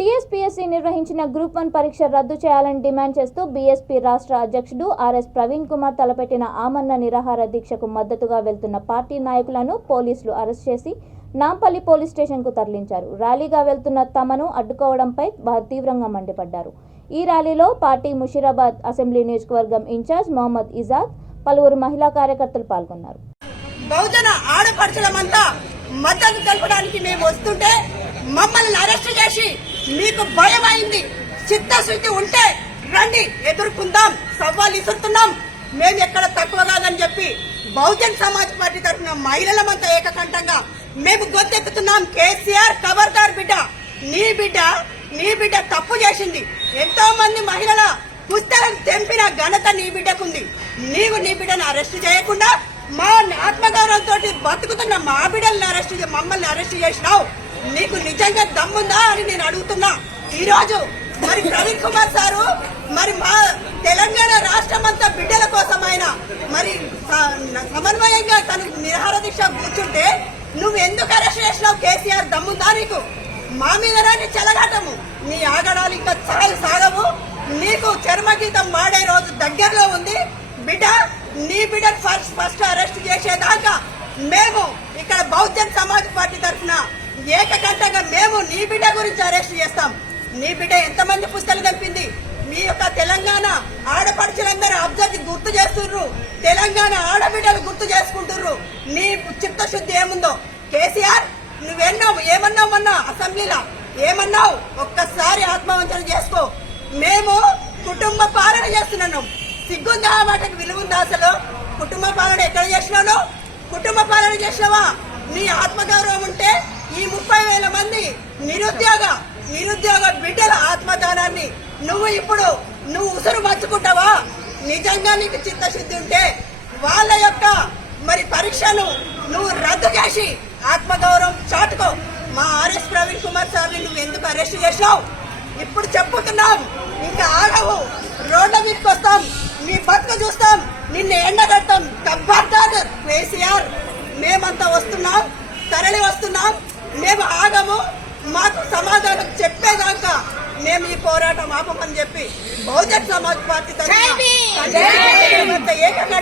TSPSC నిర్వహించిన group 1 పరీక్ష రద్దు చేయాలని డిమాండ్ చేస్తూ బీఎస్పీ రాష్ట్ర అధ్యక్షుడు ఆర్ఎస్ ప్రవీణ్ కుమార్ తలపెట్టిన ఆమరణ నిరాహార దీక్షకు మద్దతుగా వెళ్తున్న పార్టీ నాయకులను పోలీసులు అరెస్ట్ చేసి నాంపల్లి పోలీస్ స్టేషన్కు తరలించారు. ర్యాలీగా వెళ్తున్న తమను అడ్డుకోవడంపై తీవ్రంగా మండిపడ్డారు. ఈ ర్యాలీలో పార్టీ ముషీరాబాద్ అసెంబ్లీ నియోజకవర్గం ఇన్ఛార్జ్ మొహమ్మద్ ఇజాద్, పలువురు మహిళా కార్యకర్తలు పాల్గొన్నారు. బహుజన ఆడపడుచులమంతా మద్దతు తెలపడానికి మేము వస్తుంటే మమ్మల్ని అరెస్ట్ చేసి మీకు భయం అయింది, చిత్తశుద్ధి ఉంటే రండి ఎదుర్కొందాం, సవాల్ ఇస్తున్నాం, మేము ఎక్కడ తక్కువ కాదని చెప్పి బహుజన్ సమాజ్ పార్టీ తరఫున మహిళలమంతా ఏకకంఠంగా మేము గొంతెత్తుతున్నాం. కేసీఆర్ ఖబర్దార్ బిడ్డ, నీ బిడ్డ తప్పు చేసింది. ఎంతో మంది మహిళల పుస్తకం తెంపిన ఘనత నీ బిడ్డకుంది. నీవు నీ బిడ్డను అరెస్ట్ చేయకుండా మా ఆత్మగౌరవంతో బతుకుతున్న మా బిడ్డలను మమ్మల్ని అరెస్ట్ చేసినావు. నీకు నిజంగా దమ్ముందా అని నేను అడుగుతున్నా. ఈ రోజు మరి ప్రవీణ్ కుమార్ సారు మరి మా తెలంగాణ రాష్ట్రం అంతా బిడ్డల కోసం ఆయన మరి సమన్వయంగా తను నిరాహార దీక్ష కూర్చుంటే నువ్వు ఎందుకు అరెస్ట్ చేసినావు? కేసీఆర్ దమ్ముందా నీకు? మా మీద రాని చెలగాటము, నీ ఆగడాలు ఇంకా సాగవు. నీకు చర్మగీతం వాడే రోజు దగ్గరలో ఉంది. బిడ్డ, నీ బిడ్డను ఫస్ట్ అరెస్ట్ చేసేదాకా మేము ఇక్కడ బహుజన్ సమాజ్ పార్టీ తరఫున ఏకకంఠంగా మేము నీ బిడ్డ గురించి అరెస్ట్ చేస్తాం. నీ బిడ్డ ఎంతమంది పుస్తకాలు తెంపింది? మీ యొక్క తెలంగాణ ఆడపడుచులందరూ అబ్జర్వ్ గుర్తు చేస్తుర్రు, తెలంగాణ ఆడబిడ్డలు గుర్తు చేసుకుంటుర్రు. నీ చిత్తశుద్ధి ఏముందో? కేసీఆర్ ఏమన్నావు మొన్న అసెంబ్లీలో? ఏమన్నావు? ఒక్కసారి ఆత్మవంచన చేసుకో. మేము కుటుంబ పాలన చేస్తున్నాను. సిగ్గుందా? వాటికి విలువ ఉందా? అసలు కుటుంబ పాలన ఎక్కడ చేసినావు? కుటుంబ పాలన చేసినావా? నీ ఆత్మగౌరవం ఉంటే ఈ 30,000 మంది నిరుద్యోగ బిడ్డల ఆత్మదానాన్ని నువ్వు ఉసురు మర్చుకుంటావా? నిజంగా నీకు చిత్తశుద్ధి ఉంటే వాళ్ళ యొక్క మరి పరీక్షను నువ్వు రద్దు చేసి ఆత్మగౌరవం చాటుకో. మా ఆర్ఎస్ ప్రవీణ్ కుమార్ సార్ని నువ్వు ఎందుకు అరెస్ట్ చేసావు? ఇప్పుడు చెప్పుతున్నాం, ఇంకా ఆగవు. రోడ్ల మీదకి వస్తాం, మీ బతుకు చూస్తాం, నిన్ను ఎండగడతాం. ఖబర్దార్ కేసీఆర్, మేమంతా వస్తున్నాం, తరలి వస్తున్నాం, మేము ఆగము. మాకు సమాధానం చెప్పేదాకా మేము ఈ పోరాటం ఆపమని చెప్పి బహుజన్ సమాజ్ పార్టీ ఏకంగా